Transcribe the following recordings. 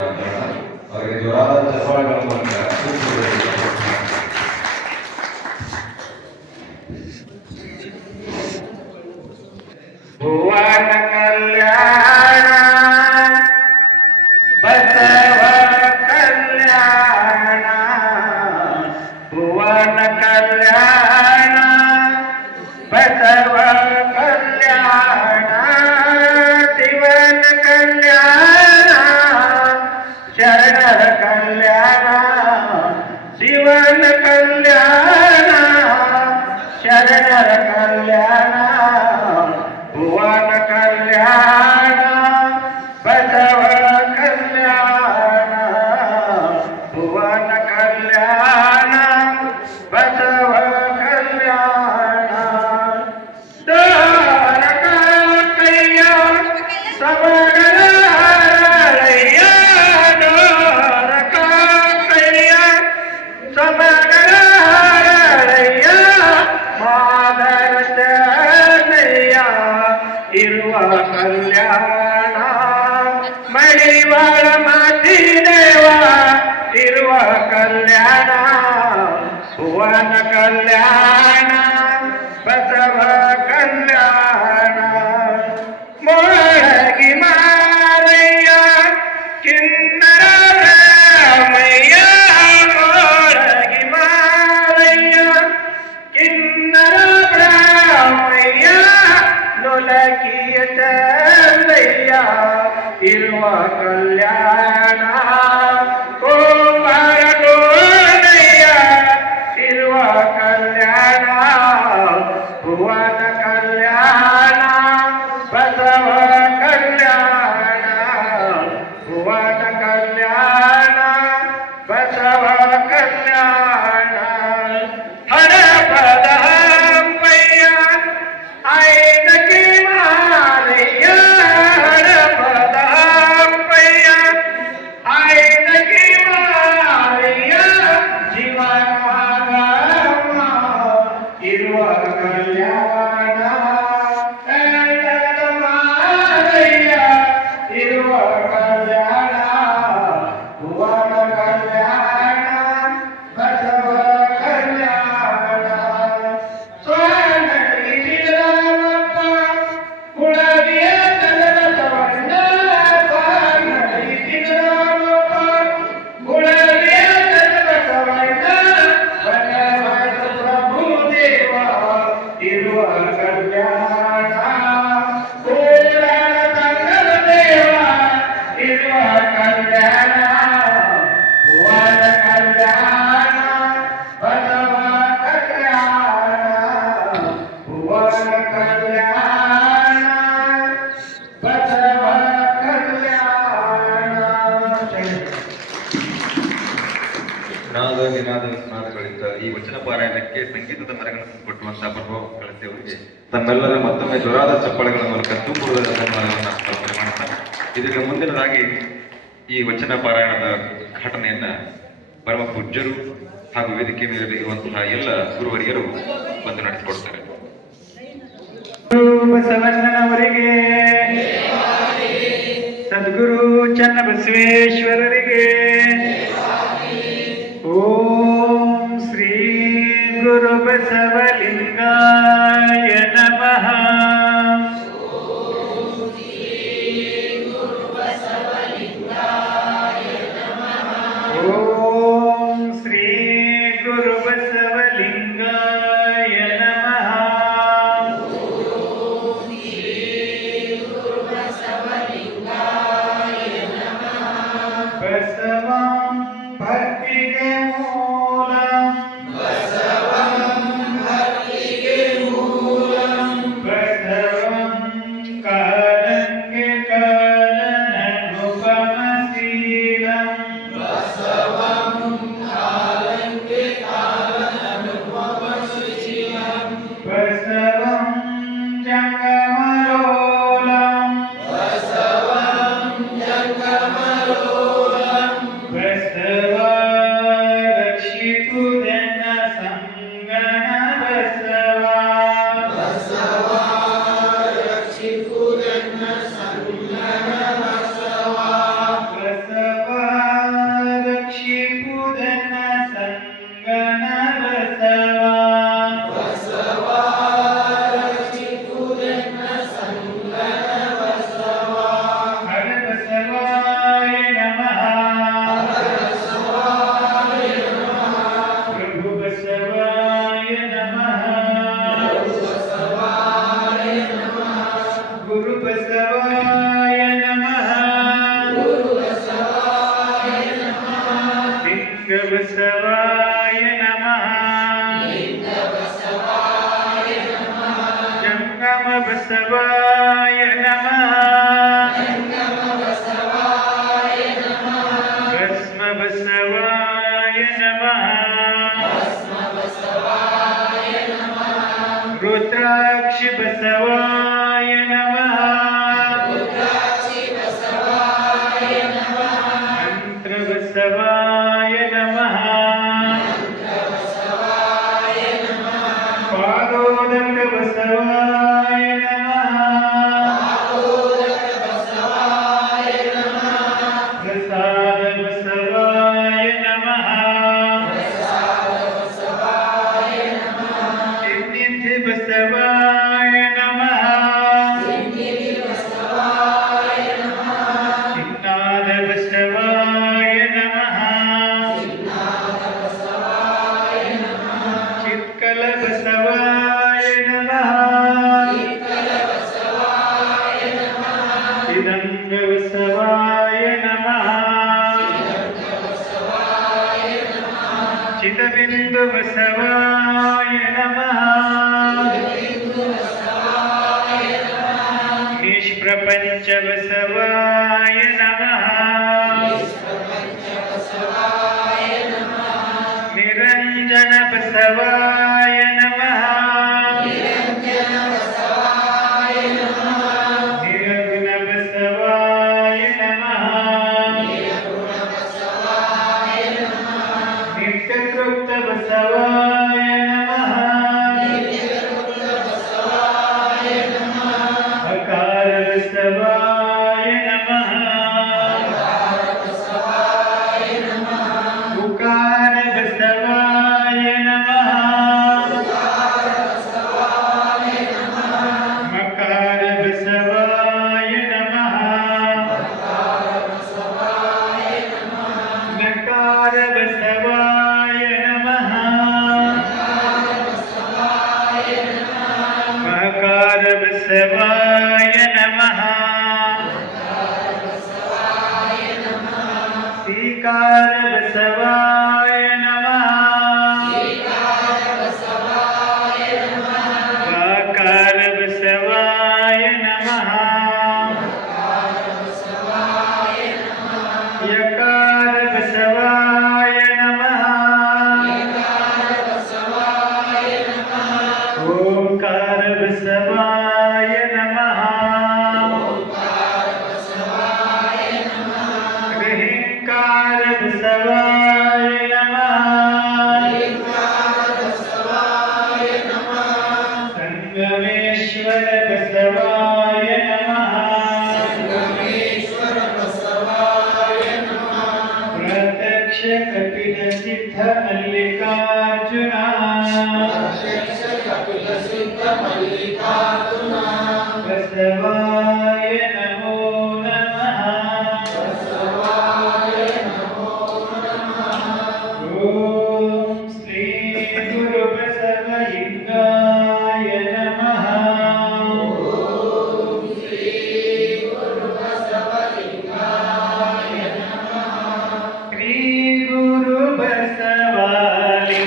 ಅವರಿಗೆ ಜೋರಾದ ಚಪ್ಪಾಳೆಗಳ ಮೂಲಕ ಭುವನ ಕಲ್ಯಾಣ ಬಸವ ಕಲ್ಯಾಣ ಭುವನ ಕಲ್ಯಾಣ ಬಸವ ಕಲ್ಯಾಣ ಶಿವನ ಕಲ್ಯಾಣ ಶರಣರ ಕಲ್ಯಾಣ ಶಿವನ ಕಲ್ಯಾಣ ಶರಣರ ಕಲ್ಯಾಣ ಭುವನ ಕಲ್ಯಾಣ ಬಸವ ಕಲ್ಯಾಣ ಭುವನ ಕಲ್ಯಾಣ ಬಸವ ಕಲ್ಯಾಣ ದಾರಕ ಕೈಯ ಸಮಗರಯ್ಯ ದಾರಕ ಕೈಯ ಸಮಗರಯ್ಯ ಮಾದರ ಇರುವ ಕಲ್ಯಾಣ ಮಡಿವಾಳ ಮಾತಿದೇವ ಇರುವ ಕಲ್ಯಾಣ ಭುವನ ಕಲ್ಯಾಣ ಬಸವ ಕಲ್ಯಾಣ ಮೊಳಗಿ ಮಾರಯ್ಯ ಕಿನ್ನರ ರಾಮಯ್ಯ ಮೊಳಗಿ ಮಾರಯ್ಯ ಕಿನ್ನರ ರಾಮಯ್ಯ ಲೋಲಕಿಯ ಚಲಯ್ಯ ಇರುವ ಕಲ್ಯಾಣ ಕೋಮರ ಗೋನಯ್ಯ ಇರುವ ಕಲ್ಯಾಣ ಭುವನ ಕಲ್ಯಾಣ ಬಸವ ಕಲ್ಯಾಣ ಭುವನ ಕಲ್ಯಾಣ ಬಸವ ಕಲ್ಯಾಣ ಹಣಪದ ಪಯ್ಯ ಐದಕ್ಕೆ ಮಾರಯ್ಯ ಹಣಪದ ಪಯ್ಯ ಐದಕ್ಕೆ ಮಾರಯ್ಯ ಜೀವನ ಇರುವ ಕಲ್ಯಾಣ ಮಾರಯ್ಯ ಇರುವ ಕಲ್ಯಾಣ ಭುವನ ಕಲ್ಯಾಣ ಬಸವ ಕಲ್ಯಾಣ ಸ್ವಾನಪ್ಪ ಕುಳವಿಯ ತಲಸವಣ್ಣ ಸ್ವಾನಪ್ಪ ಕುಳವಿಯ ತಲಸವಣ್ಣ ಬಸವನ ಪ್ರಭುದೇವ ಇರುವ ಕಲ್ಯಾಣ ಕೋಲಾರ ತಂಗದ ದೇವ ಇರುವ ಕಲ್ಯಾಣ ಭುವನ ಕಲ್ಯಾಣ ಬಸವ ಕಲ್ಯಾಣ ಭುವನ ಕಲ್ಯಾಣ ಬಸವ ಕಲ್ಯಾಣ. ನಾದ ನಿನಾದ ನಾದಗಳಿಂದ ಈ ವಚನ ಪಾರಾಯಣಕ್ಕೆ ಸಂಗೀತದ ಮರಗಳನ್ನು ಕೊಟ್ಟುವಂತಹ ಪ್ರಭಾವ ಕಳಿಸಿಯವರಿಗೆ ತಮ್ಮೆಲ್ಲರ ಮತ್ತೊಮ್ಮೆ ಜೋರಾದ ಚಪ್ಪಾಳೆಗಳ ಮೂಲಕ ತುಂಬುವುದ ಧನ್ಯವಾದವನ್ನು ಅರ್ಪಣೆ ಮಾಡುತ್ತಾರೆ. ಇದಕ್ಕೆ ಮುಂದಿನದಾಗಿ ಈ ವಚನ ಪಾರಾಯಣದ ಘಟನೆಯನ್ನ ಪರಮ ಪೂಜ್ಯರು ಹಾಗೂ ವೇದಿಕೆ ಮೇಲೆ ಇರುವಂತಹ ಎಲ್ಲ ಗುರುವರಿಯರು ಬಂದು ನಡೆಸಿಕೊಡ್ತಾರೆ. ಬಸವಣ್ಣನವರಿಗೆ ಸದ್ಗುರು ಚನ್ನಬಸವೇಶ್ವರರಿಗೆ ಓಂ ಶ್ರೀ ಗುರು ಬಸವಲಿಂಗಾಯ ನಮಃ. ಓಂ ಶ್ರೀ ಗುರು ಬಸವಲಿಂಗಾಯ ನಮಃ. ಬಸವಂ ಭಕ್ತಿಗೆ ಮೂಲಂ ಬಸವಂ ಕಾಲಂಗೆ ಕಾಲನನುಪಮಶೀಲಂ ಬಸವಂ ಜಂಗಮಲೋಲಂ ಬಸವ ರಕ್ಷಿತು ಬಸವಾಯ ನಮಃ ಜಂಗಮ ಬಸವಾಯ ನಮಃ ಭಸ್ಮ ಬಸವಾಯ ನಮಃ ರುದ್ರಾಕ್ಷಿ ಬಸವಾಯ ನಮಃ ಮಂತ್ರ ಬಸವಾಯ ನಮಃ ಪಾದೋದಕ ಬಸವಾಯ ನಮಃ ಪ್ರಸಾದ ಬಸವಾಯ ನಮಃ ಚಿನ್ನಿಧಿ ಬಸವಾಯ ನಮಃ ಚಿನ್ನಾದ ಬಸವಾಯ ನಮಃ ಚಿತ್ಕಲ ಬಸವಾಯ ನಮಃ ಚಿದಂಗ ಬಸವಾಯ ನಮಃ ಚಿದಬಿಂದು ಬಸವಾಯ ನಮಃ ನಿಷ್ಪ್ರಪಂಚ ಬಸವಾಯ ನಮಃ ನಿರಂಜನ ಬಸವಾಯ ನಮಃ ನಿರ್ಗುಣ ಬಸವಾಯ ನಮಃ ನಿತ್ಯತೃಪ್ತ ಬಸವಾಯ ನಮಃ ಅಕಾರ ಬಸವಾಯ ನಮಃ ಉಕಾರ ಬಸವಾಯ ನಮಃ ಮಕಾರ ಬಸವಾಯ ನಮಃ ನಕಾರ ಬಸವಾಯ ನಮಃ ಮಕಾರ ಬಸವಾಯ ನಮಃ ಸ್ವೀಕಾರ ಬಸವಾಯ ನಮಃ ವಾಕಾರ ಬಸವಾಯ ನಮಃ ಯಕಾರ ಬಸವಾಯ ನಮಃ ಓಂಕಾರ ಬಸವಾಯ ನಮಃ ಅಹಿಂಕಾರ ಬಸವಾಯ ನಮಃ ಸಂಗಮೇಶ್ವರ ಬಸವಾಯ ನಮಃ ಪ್ರತ್ಯಕ್ಷ ಕಪಿಲ ಸಿದ್ಧ ಮಲ್ಲಿಕಾರ್ಜುನ ಬಸವಾಯ ನಮೋ ನಮಃ ಓಂ ಶ್ರೀ ಗುರು ಬಸವಲಿಂಗಾಯ ನಮಃ ಶ್ರೀ ಗುರು ಬಸವಲಿಂಗಾಯ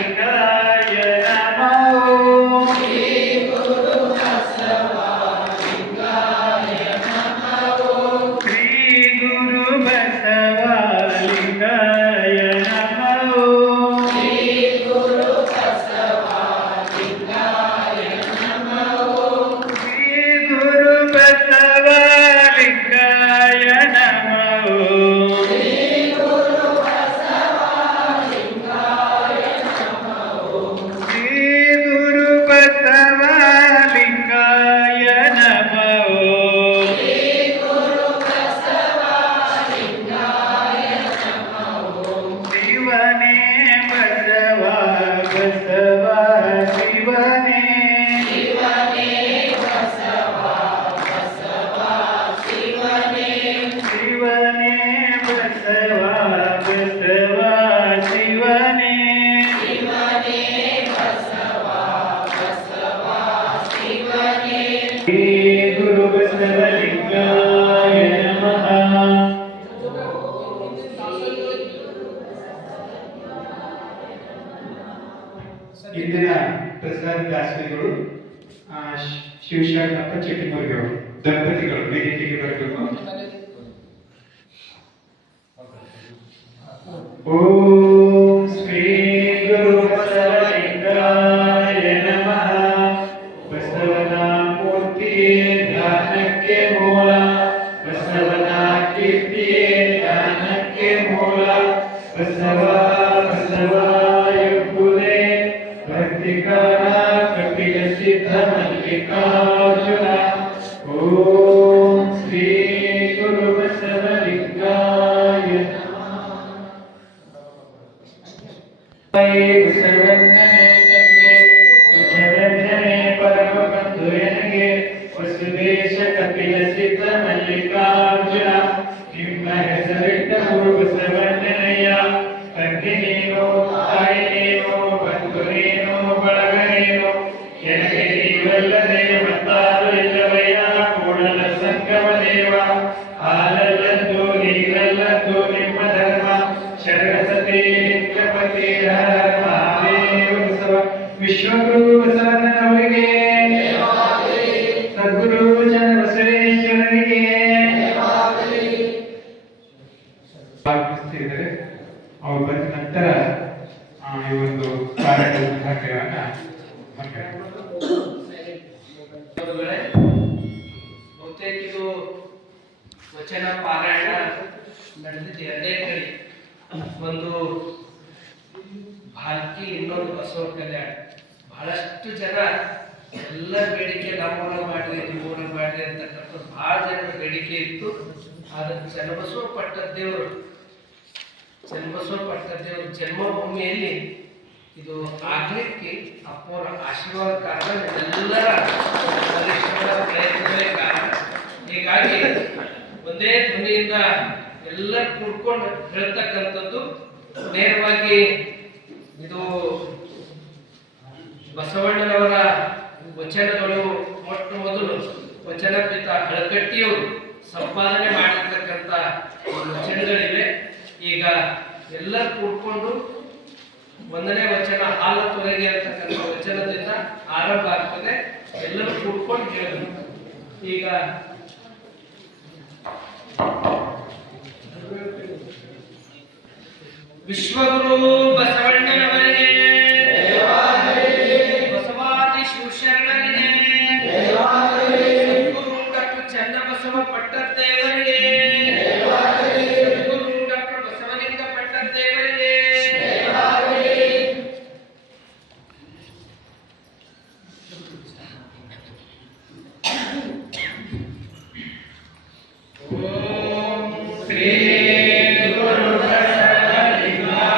ಇಂದಿನ ಪ್ರಸಾದ ದಾಸರಿಗಳು ಶಿವಶರಣಪ್ಪ ಚಿಟ್ಟಿಮೂರ್ಗಿಯವರು ದಂಪತಿಗಳು ವೇದಿಕೆಗೆ ಬರಬೇಕು. ಓಂ ಶ್ರೀ ಗುರು ಬಸವಲಿಂಗಾಯ ನಮಃ. ಬಸವನ ಮೂರ್ತಿಯೇ ಜ್ಞಾನಕ್ಕೆ ಮೂಲ, ಬಸವನ ಕೀರ್ತಿಯೇ ಜ್ಞಾನಕ್ಕೆ ಮೂಲ. ಬಸವ ಬಸವ ಎಂಬುದೇ ಭಕ್ತಿಕಾರ ಕಪಿಲ ಸಿದ್ಧ ಮಲ್ಲಿಕಾರ್ಜುನ. ಓಂ ಶ್ರೀ ಗುರು ಬಸವಲಿಂಗಾಯ ಬಸವಂದನೆ ಪರಮ ಬಂಧು ಎನಗೆ ವಸುದೇಶ ಕಪಿಲ ಸಿದ್ಧ ಮಲ್ಲಿಕಾರ್ಜುನ. ನಿಮ್ಮ ಹೆಸರಿಟ್ಟ ಗುರು ಬಸವಣ್ಣನಯ್ಯ. ತಂದೆ ನೀನು, ತಾಯಿ ನೀನು, ಬಂಧು ನೀನು, ಬಳಗ ನೀನು. ಎನಗೆ ನೀವಲ್ಲದೆ ಮತ್ತಾರು ಇಲ್ಲವಯ್ಯ. ಕೂಡಲ ಸಂಗಮ ದೇವ, ಹಾಲಲ್ಲದ್ದು ನೀರಲ್ಲದ್ದು ನಿಮ್ಮ ಧರ್ಮ. ಶರಣಸತಿ ನಿತ್ಯಪತಿ ಹರ ಮಹಾದೇವ ಬಸವ. ವಿಶ್ವಗುರು ಬಸವಣ್ಣನವರಿಗೆ, ಸದ್ಗುರು ಚನ್ನಬಸವೇಶ್ವರರಿಗೆ ಭಾಗವಹಿಸ್ತಿದ್ದಾರೆ. ಅವರು ಬಂದ ನಂತರ ಈ ಒಂದು ಕಾರ್ಯಕ್ರಮ ಉದ್ಘಾಟನೆಯನ್ನ ಬಹುತೇಕ ಇದು ವಚನ ಪಾರಾಯಣ ನಡೆದಿದ್ದು ಎರಡೇ ಕಡೆ. ಒಂದು ಭಾರತಿ, ಇನ್ನೊಂದು ಬಸವ ಕಲ್ಯಾಣ. ಬಹಳಷ್ಟು ಜನ ಎಲ್ಲ ಬೇಡಿಕೆ ನಮ್ಮೂರ ಮಾಡ್ರಿ ನಿಮ್ಮೂರ ಮಾಡ್ರಿ ಅಂತಕ್ಕಂಥ ಬಹಳ ಜನರ ಬೇಡಿಕೆ ಇತ್ತು. ಆದ್ರೆ ಚನ್ನಬಸವ ಪಟ್ಟದೇವರು ಜನ್ಮಭೂಮಿಯಲ್ಲಿ ಇದು ಆಗ್ಲಿಕ್ಕೆ ಅಪ್ಪವರ ಆಶೀರ್ವಾದ ಕಾರಣ, ಎಲ್ಲರ ಪರಿಶ್ರಮದ ಪ್ರಯತ್ನವೇ ಕಾರಣ. ಹೀಗಾಗಿ ಒಂದೇ ಧ್ವನಿಯಿಂದ ಎಲ್ಲ ಕೂಡ್ಕೊಂಡು ಹೇಳ್ತಕ್ಕಂಥದ್ದು. ನೇರವಾಗಿ ಇದು ಬಸವಣ್ಣನವರ ವಚನಗಳು ಮೊಟ್ಟ ಮೊದಲು ವಚನ ಪಿತ ಹಳಕಟ್ಟಿಯವರು ಸಂಪಾದನೆ ಮಾಡಿರ್ತಕ್ಕಂಥ ವಚನಗಳಿವೆ. ಈಗ ಎಲ್ಲ ಕೂಡ್ಕೊಂಡು ಒಂದನೇ ವಚನ ಹಾಲ ತೊಲಗಿ ಅಂತಕ್ಕಂಥ ವಚನದಿಂದ ಆರಂಭ ಆಗ್ತದೆ. ಎಲ್ಲರೂ ಕೂಡ್ಕೊಂಡು ಹೇಳಬೇಕು. ಈಗ ವಿಶ್ವಗುರು ಬಸವಣ್ಣನವರಿಗೆ, ಬಸವಾದಿ ಶಿವಶರಣರಿಗೆ, ಸದ್ಗುರು ಡಾಕ್ಟರ್ ಚನ್ನಬಸವ ಪಟ್ಟದೇವರಿಗೆ, ಸದ್ಗುರು ಡಾಕ್ಟರ್ ಬಸವಲಿಂಗ ಪಟ್ಟದೇವರಿಗೆ, ಓಂ ಶ್ರೀ ಗುರು ಬಸವಲಿಂಗಾಯ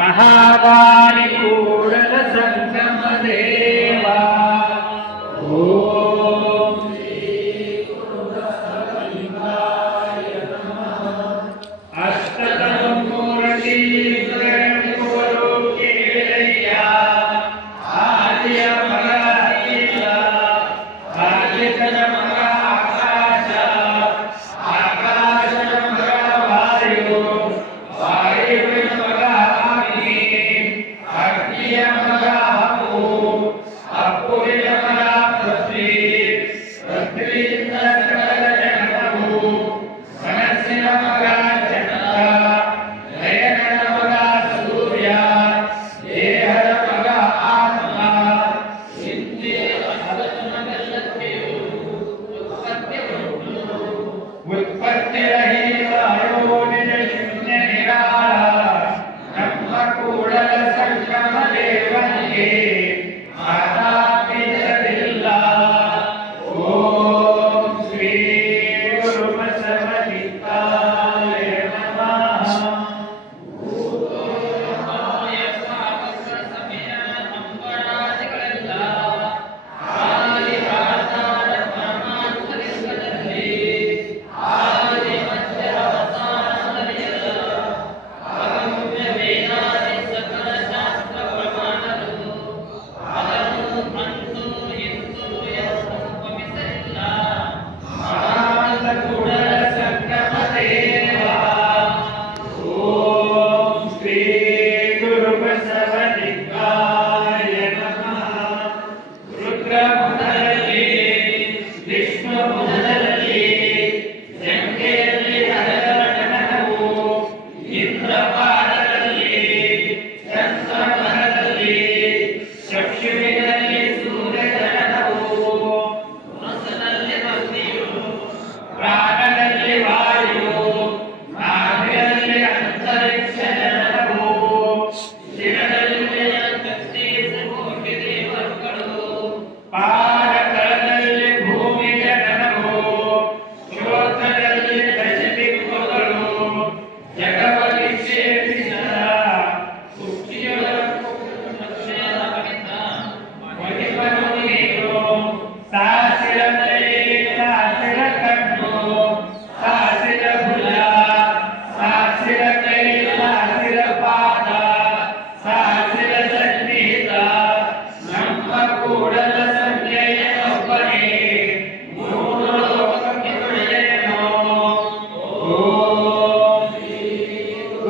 महावाणी पूर्ण संगम देवा ओम अष्टतम मूर्ति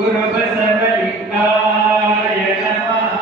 ಗುರು ಬಸವಲಿಂಗಾಯ ನಮಃ.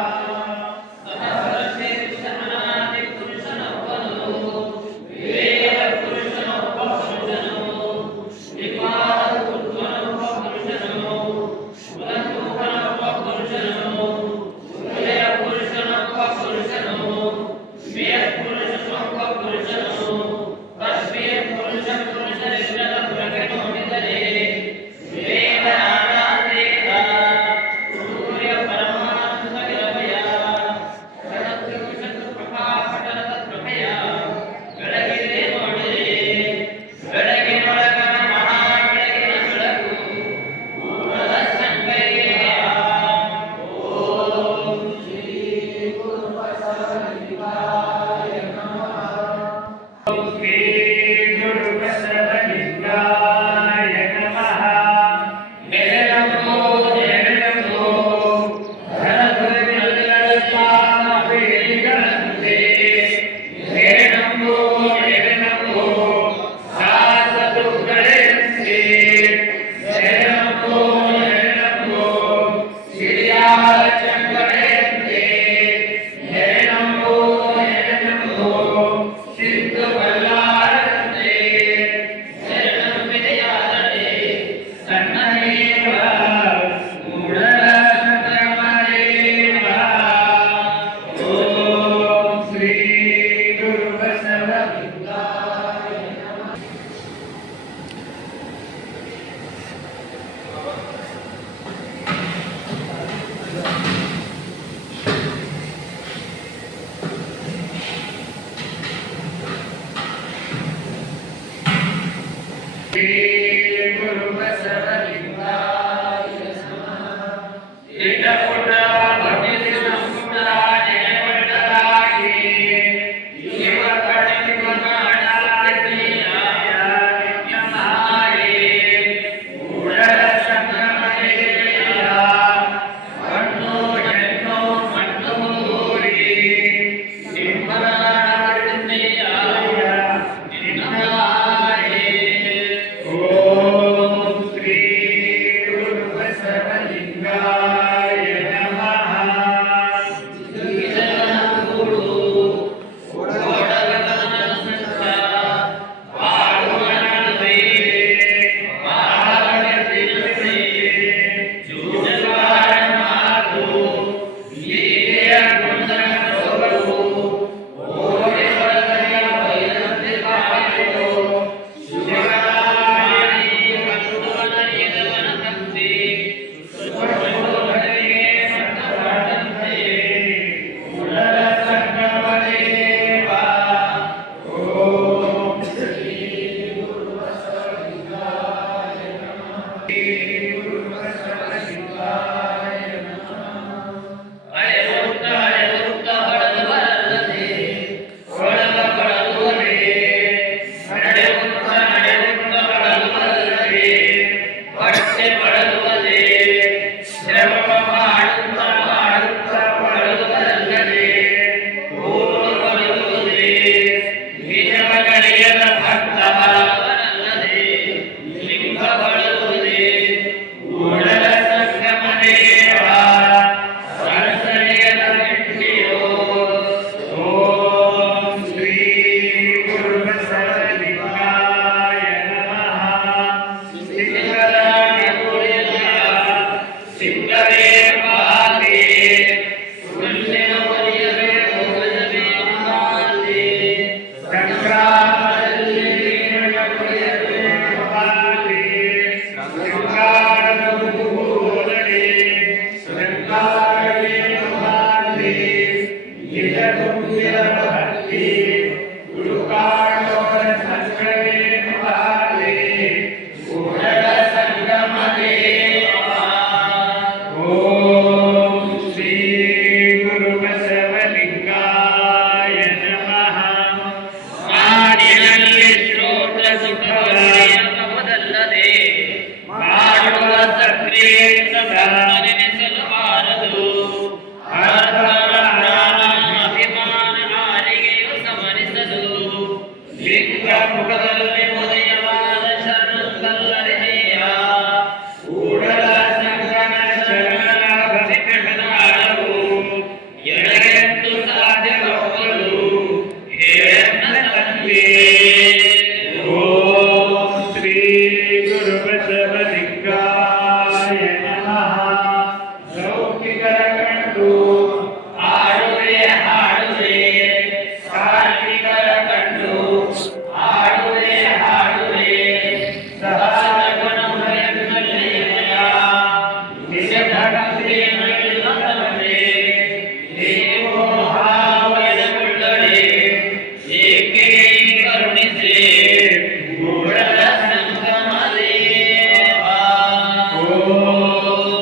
ಲಿಂಗ ಬಳಲುವುದೇ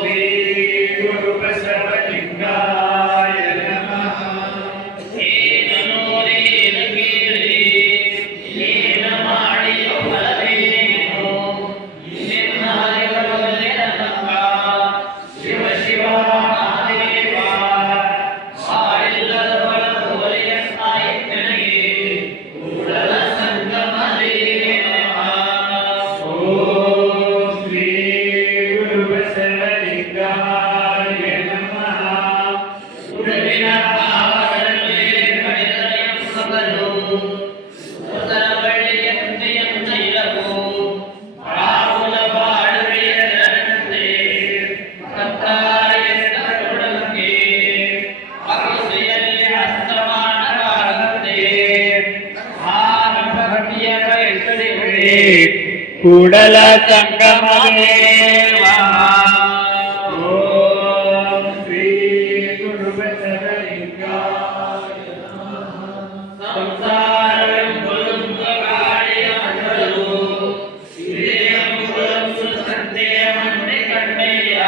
ಶ್ರೀ ಗುರು ಬಸವಲಿಂಗಾಯ ನಮಃ. ಏನು ನೋಡಿ ಕೇಳಿ ಏನು ಮಾಡಿ ಫಲವೇನು ನಿನ್ನ ಹರಿವರನೆನಪ್ಪ ಶಿವ ಶಿವ ಮಹಾದೇವ ಮಾಡಿಲ್ಲದ ಬಡವರಿಯ ಸಾಹಿತ್ಯನಿಗೆ ಕೂಡಲ ಸಂಗಮ ದೇವ. ಓಂ ಶ್ರೀ ಗುರು ಬಸವಲಿಂಗಾಯ ನಮಃ. ಉಡಲಿನ ಪಾವಗಳಲ್ಲಿ ಕಡಿದರೆ ಎಂಬಲು ಉದರ ಬಳ್ಳಿಯ ಕುಂದೆಯಂತ ಇರವು ಬಾವುಲ ಬಾಳುವೆಯ ಜನತೆ ಕತ್ತಾಯದ ಕೊಡಲಿಗೆ ಅರಸೆಯಲ್ಲಿ ಹಸ್ತಮಾನವಾಗದೆ ಆರಂಭ ಭಕ್ತಿಯ ಬಯಸಲಿವೆ ಕೂಡಲ ಸಂಗಮ ದೇವ. ಓಂ ಶ್ರೀ ಗುರು ಬಸವಲಿಂಗಾಯ ನಮಃ. ಸಂಸಾರವೆಂಬುದೊಂದು ಗಾಳಿಯ ಮಂಡಲು ಇದೆಯೆಂಬುದೊಂದು ಸಂತೆಯ ಮಂಡೆ ಕಣ್ಣೆಯ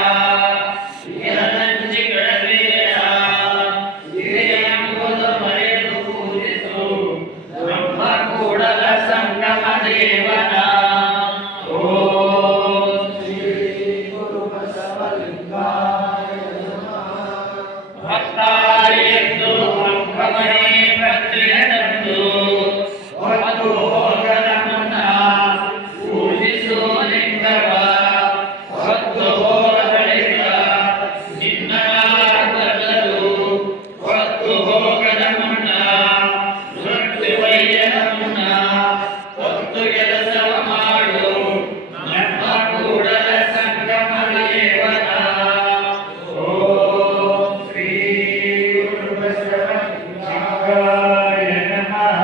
ಇರದಂಚಿಗಳಬೇಡ ಇದೆಯೆಂಬುದು ಮರೆತು ಪೂಜಿಸು ನಮ್ಮ ಕೂಡಲ ಸಂಗಮ ದೇವನ. ಓಂ ಶ್ರೀ ಗುರು ಬಸವಲಿಂಗಾಯ ನಮಃ. ಭಕ್ತಾರಿಯೆಂದು ಅಂಕಮಣಿ ಪ್ರತ್ಯಯನಂದು ಹೊತ್ತು ಹೋಗದ ಮುನ್ನ ಪೂಜಿಸು ಲಿಂಗವ ಹೊತ್ತು ಹೋದ ಬಳಿಕ ನಿನ್ನ ಬದಲು ಹೊತ್ತು ಹೋಗದ ಮುನ್ನ ಮೃತ್ಯುವಯ್ಯನ ಮುನ್ನ ಹೊತ್ತು ಕೆಲಸವ ಮಾಡು ನಮ್ಮ ಕೂಡಲ ಸಂಗಮ ದೇವನ. ಓಂ ಶ್ರೀ ಗುರು ಬಸವಲಿಂಗಾಯ ನಮಃ.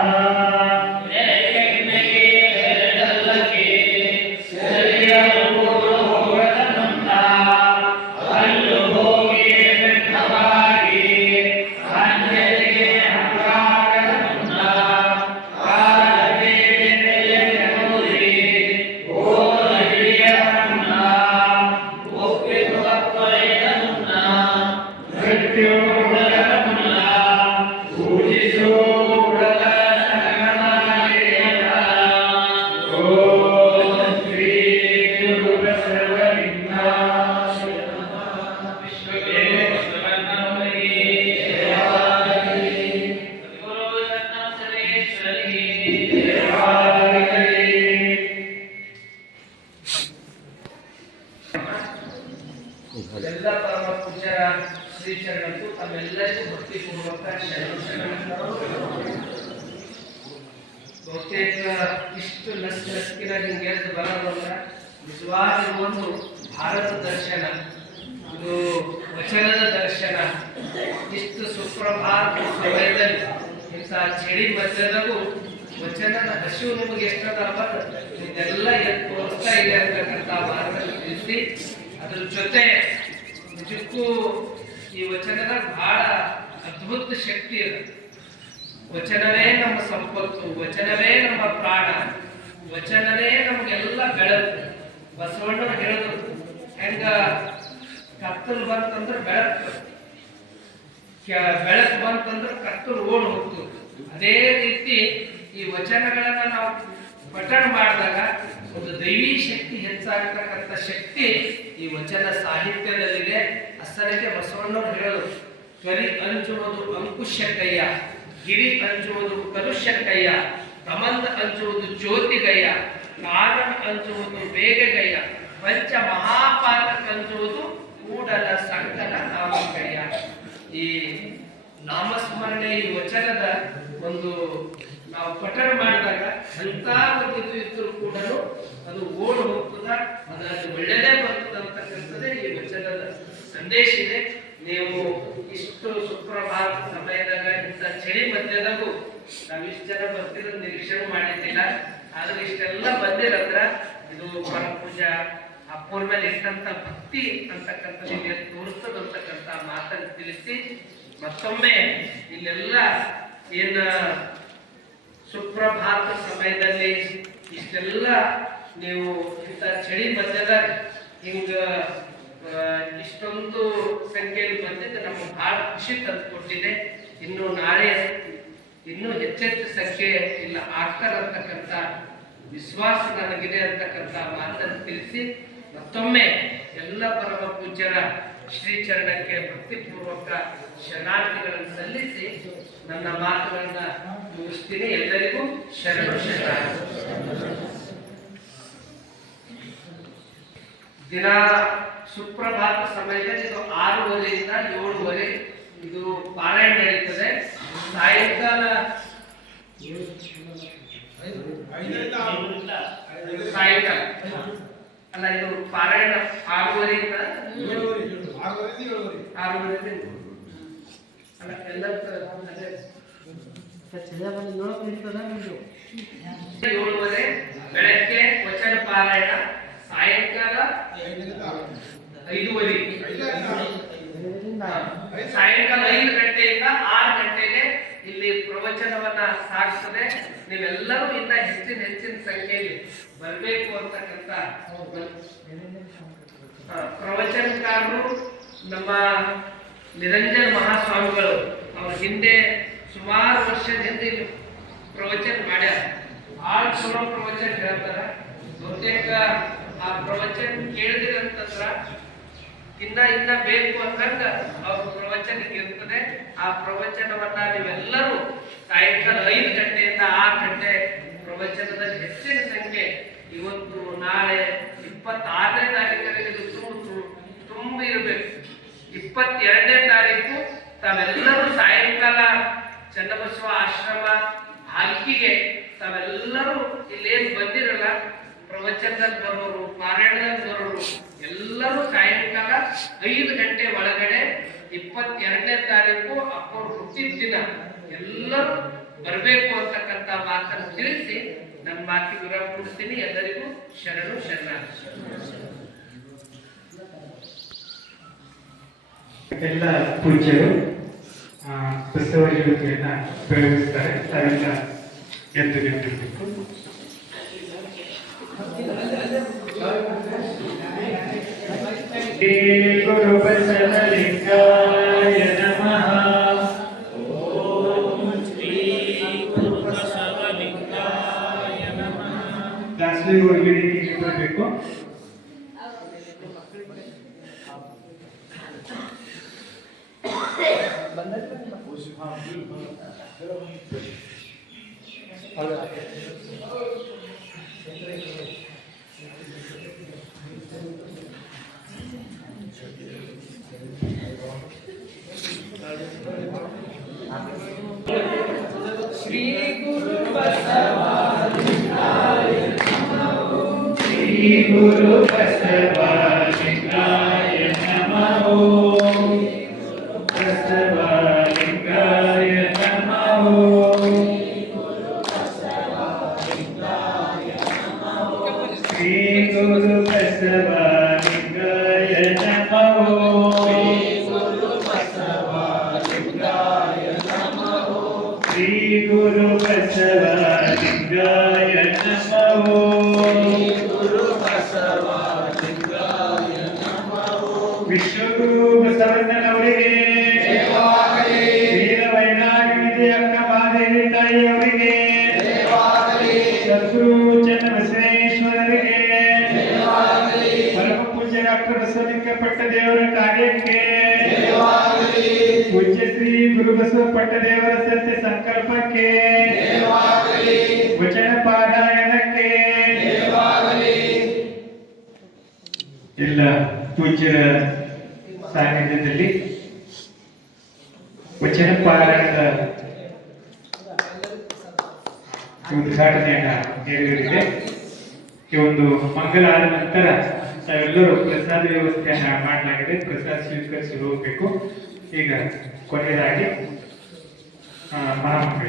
ಪೂಜಿಸು ಕೂಡಲ ಸಂಗಮ ದೇವ. ಓಂ ಶ್ರೀ ಗುರು ಬಸವಲಿಂಗಾಯ ನಮಃ. ಎಲ್ಲ ಪರಮ ಪೂಜ್ಯರ ಶ್ರೀ ಶರಣರು ತಮ್ಮೆಲ್ಲರಿಗೂ ಭಕ್ತಿಪೂರ್ವಕ ಶರಣರು. ಬಹುತೇಕ ಇಷ್ಟು ನಸ್ಕಿನ ಹಿಂಗೆ ಎದ್ದು ಬರೋದಂದ್ರ ನಿಜವಾದ ಒಂದು ಭಾರತ ದರ್ಶನ, ಇದು ವಚನದ ದರ್ಶನ. ಇಷ್ಟು ಸುಪ್ರಭಾತ ಸಮಯದಲ್ಲಿ ಇಂಥ ಚಳಿ ಮಧ್ಯದಾಗೂ ವಚನದ ಹಸಿವು ನಿಮಗೆ ಎಷ್ಟದ ಇದೆಲ್ಲ ಎದ್ದು ತೋರಿಸ್ತಾ ಇದೆ ಅಂತಕ್ಕಂಥ ಮಾತನ್ನು ತಿಳಿಸಿ, ಅದ್ರ ಜೊತೆ ನಿಜಕ್ಕೂ ಈ ವಚನದ ಬಹಳ ಅದ್ಭುತ ಶಕ್ತಿ ಇದೆ. ವಚನವೇ ನಮ್ಮ ಸಂಪತ್ತು, ವಚನವೇ ನಮ್ಮ ಪ್ರಾಣ, ವಚನವೇ ನಮಗೆಲ್ಲ ಬೆಳಕು. ಬಸವಣ್ಣರು ಹೇಳಿದ್ರು, ಹೆಂಗ ಕತ್ತಲು ಬಂತಂದ್ರೆ ಬೆಳಕು, ಬೆಳಕು ಬಂತಂದ್ರೆ ಕತ್ತಲು ಓಡ್ ಹೋಗ್ತದೆ. ಅದೇ ರೀತಿ ಈ ವಚನಗಳನ್ನ ನಾವು ಪಠಣ ಮಾಡಿದಾಗ ಒಂದು ದೈವಿ ಶಕ್ತಿ ಹೆಚ್ಚಾಗತಕ್ಕಂಥ ಶಕ್ತಿ ಈ ವಚನ ಸಾಹಿತ್ಯದಲ್ಲಿದೆ. ಅಸಲಿಗೆ ಬಸವಣ್ಣವರು ಹೇಳೋದು, ಕರಿ ಅಂಜುವುದು ಅಂಕುಶ ಕೈಯ, ಗಿರಿ ಅಂಜುವುದು ಕಲುಷ ಕೈಯ, ಕಮಂದ ಅಂಜುವುದು ಜ್ಯೋತಿಗಯ್ಯ, ಕಾರಣ ಅಂಜುವುದು ಬೇಗಗಯ್ಯ, ಪಂಚ ಮಹಾಪಾದ ಅಂಜುವುದು ಕೂಡಲ ಸಂಕಲ ನಾಮಕಯ್ಯ. ಈ ನಾಮಸ್ಮರಣೆ ಈ ವಚನದ ಒಂದು ನಾವು ಪಠಣ ಮಾಡಿದಾಗ ಎಂತ ಒಂದು ಇದು ಇದ್ರೂ ಕೂಡ ಅದು ಓಡ್ ಹೋಗ್ತದ, ಅದರಲ್ಲಿ ಒಳ್ಳೆಯದೇ ಬರ್ತದ ಅಂತಕ್ಕಂಥದ್ದೇ ಈ ವಚನದ ಸಂದೇಶ ಇದೆ. ನೀವು ಇಷ್ಟು ಸುಪ್ರಭಾತ ಸಮಯದಾಗ ಇಂಥ ಚಳಿ ಮಧ್ಯದಾಗೂ ನಾವಿಷ್ಟು ಜನ ಬರ್ತಿರೋದು ನಿರೀಕ್ಷೆ ಮಾಡಿದ್ದಿಲ್ಲ. ಆದ್ರೆ ಇಷ್ಟೆಲ್ಲ ಬಂದಿರತ್ರ ಇದು ಪರಮ ಪೂಜಾ ಅಪ್ಪರ ಮೇಲೆ ಇಟ್ಟಂತ ಭಕ್ತಿ ಅಂತಕ್ಕಂಥ ನಿಮಗೆ ತೋರಿಸ್ತದ ಅಂತಕ್ಕಂಥ ಮಾತನ್ನು ತಿಳಿಸಿ, ಮತ್ತೊಮ್ಮೆ ಇಲ್ಲೆಲ್ಲ ಏನ ಸುಪ್ರಭಾತ ಸಮಯದಲ್ಲಿ ಇಷ್ಟೆಲ್ಲ ನೀವು ಇಂಥ ಚಳಿ ಮಧ್ಯದಾಗ ಹಿಂಗ ಇಷ್ಟೊಂದು ಸಂಖ್ಯೆಯಲ್ಲಿ ಬಂದಿದ್ದು ನಮಗೆ ಬಹಳ ಖುಷಿ ತಂದುಕೊಟ್ಟಿದೆ. ಇನ್ನು ನಾಳೆ ಇನ್ನೂ ಹೆಚ್ಚೆಚ್ಚು ಸಂಖ್ಯೆ ಇಲ್ಲ ಆಗ್ತಾರಂತಕ್ಕಂಥ ವಿಶ್ವಾಸ ನನಗಿದೆ ಅಂತಕ್ಕಂಥ ಮಾತನ್ನು ತಿಳಿಸಿ ಮತ್ತೊಮ್ಮೆ ಎಲ್ಲ ಪರಮ ಪೂಜ್ಯರ ಶ್ರೀಚರಣಕ್ಕೆ ಭಕ್ತಿಪೂರ್ವಕ ಶರಣಾರ್ಥಿಗಳನ್ನು ಸಲ್ಲಿಸಿ ನನ್ನ ಮಾತುಗಳನ್ನ ಮುಗಿಸ್ತೀನಿ. ಎಲ್ಲರಿಗೂ ಶರಣು ಶರಣಾರ್ಥಿ. ದಿನ ಸುಪ್ರಭಾತ ಸಮಯದಲ್ಲಿ ಇದು 6:30 ಇಂದ 7:30 ಇದು ಪಾರಾಯಣ ನಡೀತದೆ. ಸಾಯಂಕಾಲ ಅಲ್ಲ, ಇದು ಪಾರಾಯಣ 6:30 ಇಂದ 6:30 ಅಲ್ಲ ಎಲ್ಲ 7:30 ಬೆಳಗ್ಗೆ ವಚನ ಪಾರಾಯಣ, ಸಾಯಂಕಾಲ 5:30 ಸಾಯಂಕಾಲ 5 ಗಂಟೆಯಿಂದ 6 ಗಂಟೆಗೆ ಇಲ್ಲಿ ಪ್ರವಚನವನ್ನ ಸಾಗಿಸ್ತದೆ. ನೀವೆಲ್ಲರೂ ಇನ್ನ ಹೆಚ್ಚಿನ ಸಂಖ್ಯೆಯಲ್ಲಿ ಬರಬೇಕು ಅಂತಕ್ಕಂಥ ಪ್ರವಚನಕಾರರು ನಮ್ಮ ನಿರಂಜನ ಮಹಾಸ್ವಾಮಿಗಳು ಅವ್ರ ಹಿಂದೆ ಸುಮಾರು ವರ್ಷದ ಹಿಂದೆ ಇಲ್ಲಿ ಪ್ರವಚನ ಮಾಡ್ಯಾರ. ಭಾಳ ಚಲೋ ಪ್ರವಚನ ಹೇಳ್ತಾರ. ಬಹುತೇಕ ಆ ಪ್ರವಚನ ಕೇಳಿದಿರಂತಂದ್ರ ಇನ್ನ ಬೇಕು ಅಂತಂದ ಅವ್ರ ಪ್ರವಚನಕ್ಕೆ ಇರ್ತದೆ. ಆ ಪ್ರವಚನವನ್ನ ನೀವೆಲ್ಲರೂ ಸಾಯಂಕಾಲ 5 ಗಂಟೆಯಿಂದ 6 ಗಂಟೆ ಪ್ರವಚನದಲ್ಲಿ ಹೆಚ್ಚಿನ ಸಂಖ್ಯೆ ಇವತ್ತು ನಾಳೆ 26ನೇ ತಾರೀಕರಿಗೆ ತುಂಬ ಇರಬೇಕು. 22ನೇ ತಾರೀಕು ತಾವೆಲ್ಲರೂ ಸಾಯಂಕಾಲ ಚನ್ನಬಸವ ಆಶ್ರಮ ಹಾಕಿಗೆ ತಾವೆಲ್ಲರೂ ಇಲ್ಲೇನು ಬಂದಿರಲ್ಲ, ಪ್ರವಚನದಲ್ಲಿ ಬರೋರು, ಪಾರಾಯಣದಲ್ಲಿ ಬರೋರು ಎಲ್ಲರೂ ಸಾಯಂಕಾಲ 5 ಗಂಟೆ ಒಳಗಡೆ 22ನೇ ತಾರೀಕು ಅಪ್ಪವ್ರ ಹುಟ್ಟಿದ ದಿನ ಎಲ್ಲರೂ ಬರಬೇಕು ಅಂತಕ್ಕಂಥ ಮಾತನ್ನು ತಿಳಿಸಿ ನನ್ನ ಮಾತಿಗೆ ವಿರಾಮ ಕೊಡ್ತೀನಿ. ಎಲ್ಲರಿಗೂ ಶರಣು ಶರಣಾರ್ಥಿ. ಎಲ್ಲ ಪೂಜ್ಯರು ಬಸವ ಜ್ಯೋತಿಯನ್ನ ಬೆಳಗಿಸ್ತಾರೆ. ತಾವೆಲ್ಲ ಎದ್ದು ನಿಂತಿರಬೇಕು. ಶ್ರೀ ಗುರು ಬಸವಲಿಂಗಾಯ ನಮಃ. ಓಂ ಶ್ರೀ ಗುರು ಬಸವಲಿಂಗಾಯ ನಮಃ. ದಾಸರಿಗೆ ವೇದಿಕೆಗೆ ಬರಬೇಕು. ಶ್ರೀ ಗುರು ಬಸವಲಿಂಗಾಯ ನಮಃ. ಶ್ರೀ ಗುರು ಬಸವಲಿಂಗಾಯ ನಮಃ. ಬಸವಲಿಂಗಾಯ ನಮಃ. ಶ್ರೀ ಗುರು ಬಸವಲಿಂಗಾಯ ನಮಃ. ಶ್ರೀ ಗುರು ಬಸವಲಿಂಗಾಯ ನಮಃ. ವಿಶ್ವಗುರು ಬಸವಣ್ಣನವರಿಗೆ, ವೀರ ವೈರಾಗ್ಯನಿಧಿ ಅಕ್ಕ ಮಹಾದೇವಿ ತಾಯಿಯವರಿಗೆ, ಸದ್ಗುರು ಚನ್ನಬಸವೇಶ್ವರರಿಗೆ, ಪರಮ ಪೂಜ್ಯ ಡಾಕ್ಟರ್ ಬಸವಲಿಂಗ ಪಟ್ಟದೇವರ ಕಾರ್ಯಕ್ಕೆ, ಪೂಜ್ಯ ಶ್ರೀ ಗುರು ಬಸವ ಪಟ್ಟದೇವರ ಸತ್ಯ ಸಂಕಲ್ಪಕ್ಕೆ, ವಚನ ಪಾರಾಯಣಕ್ಕೆ, ಎಲ್ಲ ಪೂಜ್ಯರ ಸಾನ್ನಿಧ್ಯದಲ್ಲಿ ವಚನ ಪಾರಾಯಣದ ಉದ್ಘಾಟನೆಯನ್ನ ನೆರವೇರಿದೆ. ಈ ಒಂದು ಮಂಗಲ ಆದ ನಂತರ ತಾವೆಲ್ಲರೂ ಪ್ರಸಾದ ವ್ಯವಸ್ಥೆಯನ್ನ ಮಾಡಲಾಗಿದೆ. ಪ್ರಸಾದ ಸ್ವೀಕರಿಸಿ ಹೋಗಬೇಕು. ಈಗ ಕೊನೆಯದಾಗಿ ಮಹಾಮಂಗಳ.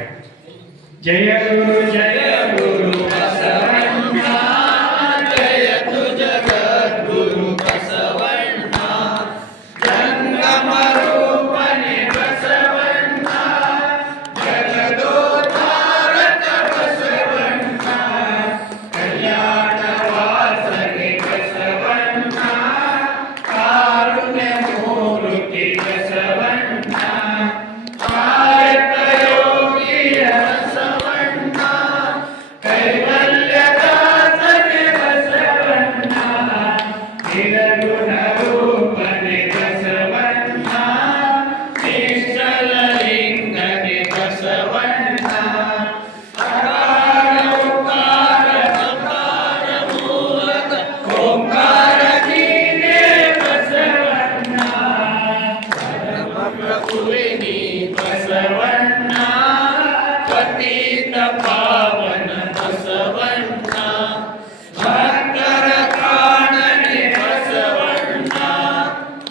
ಜಯ ಗುರು ಜಯ ಗುರು ಬಸವಣ್ಣ, ಜಯ ತು ಜಗದ್ಗುರು ಬಸವಣ್ಣ, ಜಂಗಮ ರೂಪನೆ ಬಸವಣ್ಣ, ಜಗದೋದ್ಧಾರಕ ಬಸವಣ್ಣ, ಕಲ್ಯಾಣ ವಾಸನೆ ಬಸವಣ್ಣ, ಕಾರುಣ್ಯ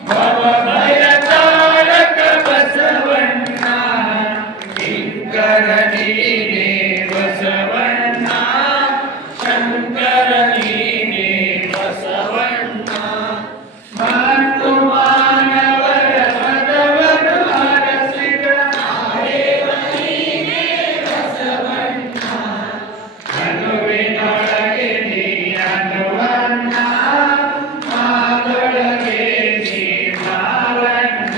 ಭವಭಯತಾರಕ ಬಸವಣ್ಣ ಶಂಕರ ನೀನೇ ಬಸವಣ್ಣ ಶಂಕರ ನೀನೇ ಬಸವಣ್ಣ ಮತ್ತು ಮಾನವರ ಮನವನ್ನು ಹರಸಿದ ದೇವ ನೀನೇ ಬಸವಣ್ಣ ಅನುವಿನೊಳಗೆ ನೀ ಅನುವಣ್ಣ ಮಾದೊಳಗೆ ನೀ ಮಾವಣ್ಣ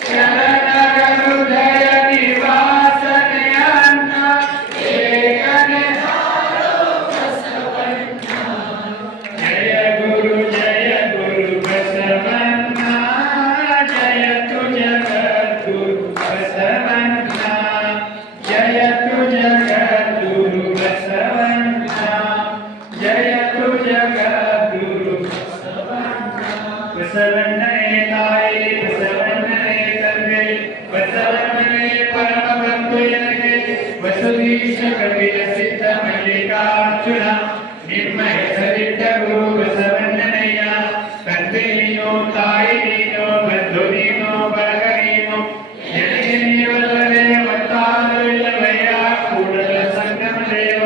ಶರಣರ ಹೃದಯ ನಿವಾಸನೆ ಅನ್ನ ಏಕನೆ ಬಸವಣ್ಣ ಜಯ ಗುರು ಬಸವಣ್ಣ ಜಯತು ಜಗದ್ಗುರು ಬಸವಣ್ಣ ಜಯತು ಜಗದ್ಗುರು ಬಸವಣ್ಣ ಜಯತು ಜಗದ್ಗುರು ಬಸವಣ್ಣನೇ ತಾಯಿ ಬಸವಣ್ಣನೇ ತಂದೆ ಬಸವಣ್ಣನೇ ಪರಮ ಬಂಧು ಎನಗೆ ಬಸವೀಶ ಕಪಿಲ ಸಿದ್ಧ ಮಲ್ಲಿಕಾರ್ಜುನ ನಿಮ್ಮ ಹೆಸರಿಟ್ಟ ಗುರು ಬಸವಣ್ಣನಯ್ಯ ತಂದೆ ನೀನು ತಾಯಿ ನೀನು ಬಂಧು ನೀನು ಬಳಗ ನೀನು ಎನಗೆ ನೀವಲ್ಲದೆ ಮತ್ತಾರಿಲ್ಲವಯ್ಯ ಕೂಡಲ ಸಂಗಮ ದೇವ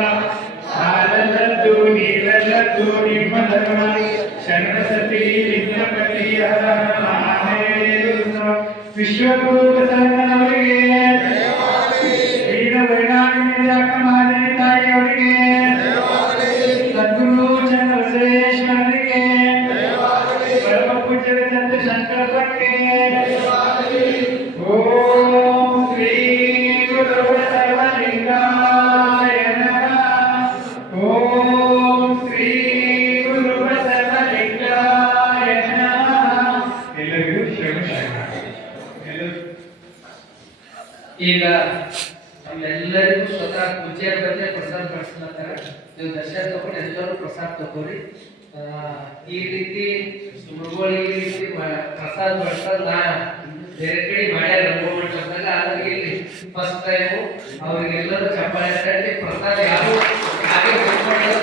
ಹಾಲಲ್ಲದ್ದು ನೀವೆಲ್ಲದ್ದು ನಿಮ್ಮ ಧರ್ಮ ಶರಣ ಸತಿ ಲಿಂಗಪತಿ ಹರ ಮಹಾದೇವ ವಿಶ್ವಗುರು ಬಸವಣ್ಣನವರಿಗೆ ವೀರ ವೈರಾಗ್ಯ ಮಾದರಿ ತಾಯಿಯವರಿಗೆ ಸದ್ಗುರು ಚಂದ್ರಬಸವೇಶ್ವರರಿಗೆ ಪರಮ ಪೂಜ್ಯರ ಚಂದ್ರಶಂಕರಪ್ಪರಿಗೆ ಓಂ ಶ್ರೀ ಗುರು ಬಸವಲಿಂಗಾಯ ನಮಃ ಓಂ ಶ್ರೀ ಗುರು ಬಸವಲಿಂಗಾಯ ನಮಃ ಎಲ್ಲರಿಗೂ ಎಲ್ಲರೂ ಈಗ ನಮ್ಮೆಲ್ಲರಿಗೂ ಸ್ವತಃ ಪೂಜ್ಯರ ಬಂದ್ರೆ ಪ್ರಸಾದ ಪಡಿಸ್ಲತ್ತಾರ. ನೀವು ದರ್ಶನ ತಗೊಂಡು ಎಲ್ಲರೂ ಪ್ರಸಾದ ತಗೋರಿ. ಈ ರೀತಿ ಗುರುಗಳು ಈ ರೀತಿ ಪ್ರಸಾದ ಪಡಿಸೋದು ನಾ ಬೇರೆ ಕಡೆ ಮಾಡ್ಯಾರ ರಂಗೋ ಮಂಟಪದಾಗ. ಆದ್ರೆ ಇಲ್ಲಿ ಫಸ್ಟ್ ಟೈಮು ಅವ್ರಿಗೆಲ್ಲರೂ ಚಪ್ಪಾಳೆ ತಟ್ಟಿ ಪ್ರಸಾದ ಯಾರು ಹಾಗೆ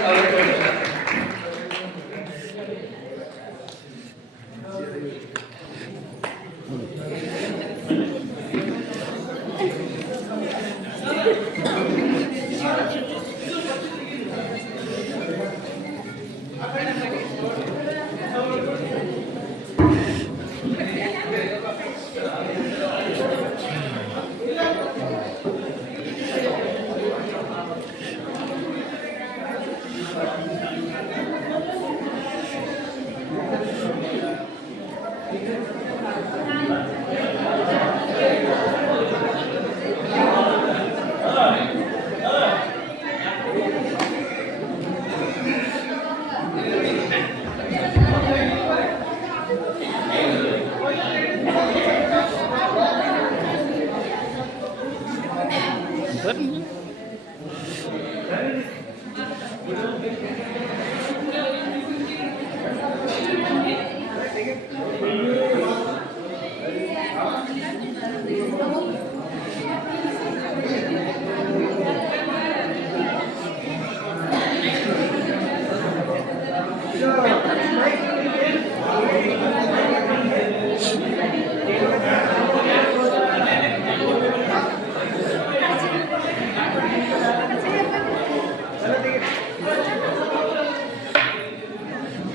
ಅವ್ರಿಗೆ ಕೊಡ್ತಾರೆ.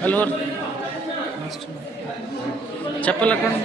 ಅಲ್ವರ್ ಚಪ್ಪಲ್ ಹಾಕೊಂಡು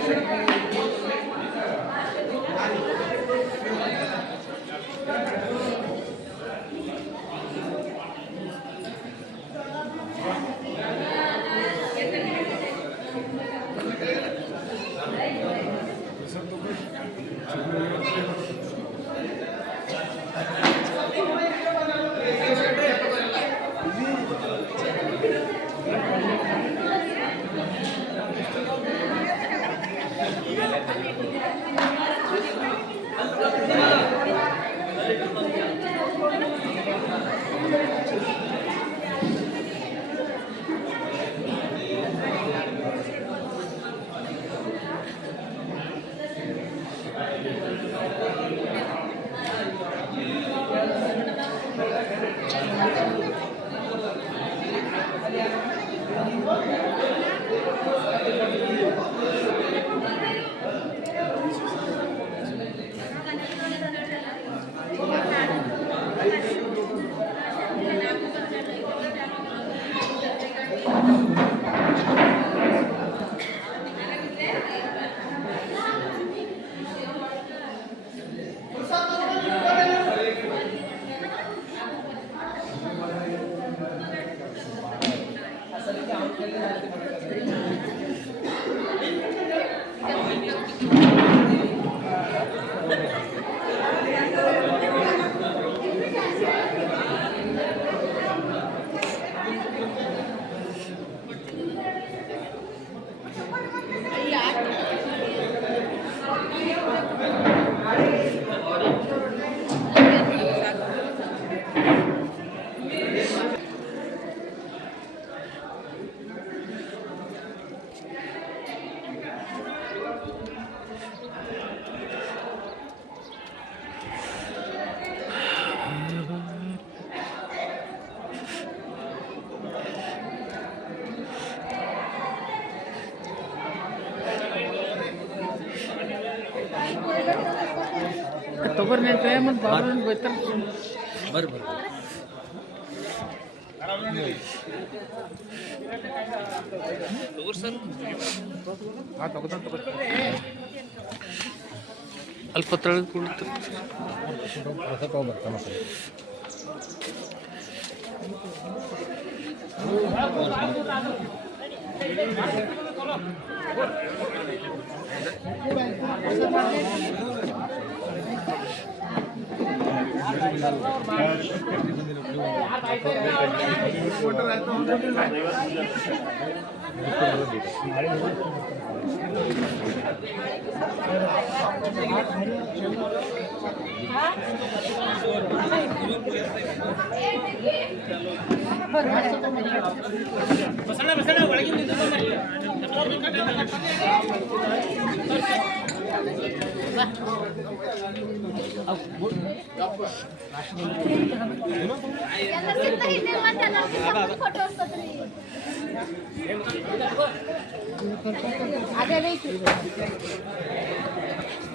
ತಗೋರಿ ನಿಮ್ಮ ಕೈ ಮತ್ತು ಬಾಬು ಬೈತಾರೆ ಬರ್ರಿ ಬರ್ರಿ ಅಲ್ಪ ತಳದು ಕುಳಿತು ಅದೇ ಬೇಕು